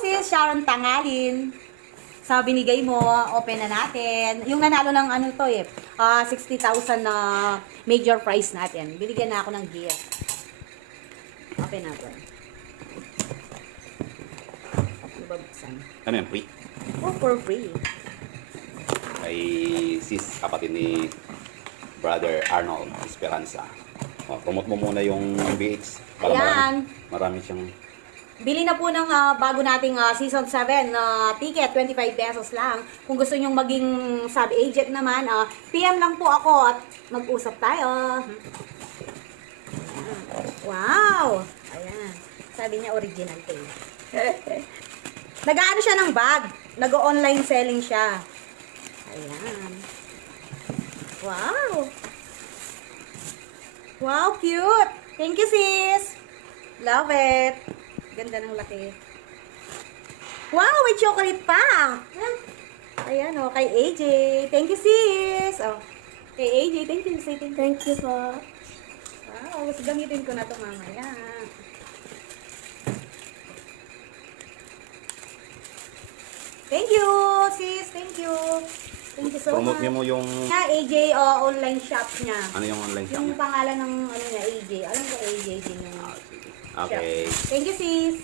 sis Sharon Tangalin. Sa binigay mo, open na natin. Yung nanalo ng ano to 60,000 na major prize natin. Binigyan na ako ng gift. Open natin. Ano ba buksan? Ano yan, free? Oh, for free. Kay sis, kapatid ni Brother Arnold Esperanza. Promote mo muna yung BX. Para Ayan. marami siyang... Bili na po ng bago nating Season 7 na ticket, 25 pesos lang. Kung gusto nyong maging sub-agent naman, PM lang po ako at mag-usap tayo. Wow! Ayan. Sabi niya original to eh. Nag-ano siya ng bag. Nag-online selling siya. Ayan. Wow! Wow, cute! Thank you, sis! Love it! Ganda ng laki. Wow, may chocolate pa! Ayan, oh, kay AJ. Thank you, sis! Oh, kay AJ, thank you. Say thank you. Thank you po. Wow, mas gamitin ko na ito mamaya. Thank you, sis. Thank you. Thank you so Promote much. niyo mo yung... AJ, online shop niya. Ano yung online shop Yung niya? pangalan ng ano niya, AJ. Alam ko AJ din yung Sige. shop. Okay. Thank you, sis.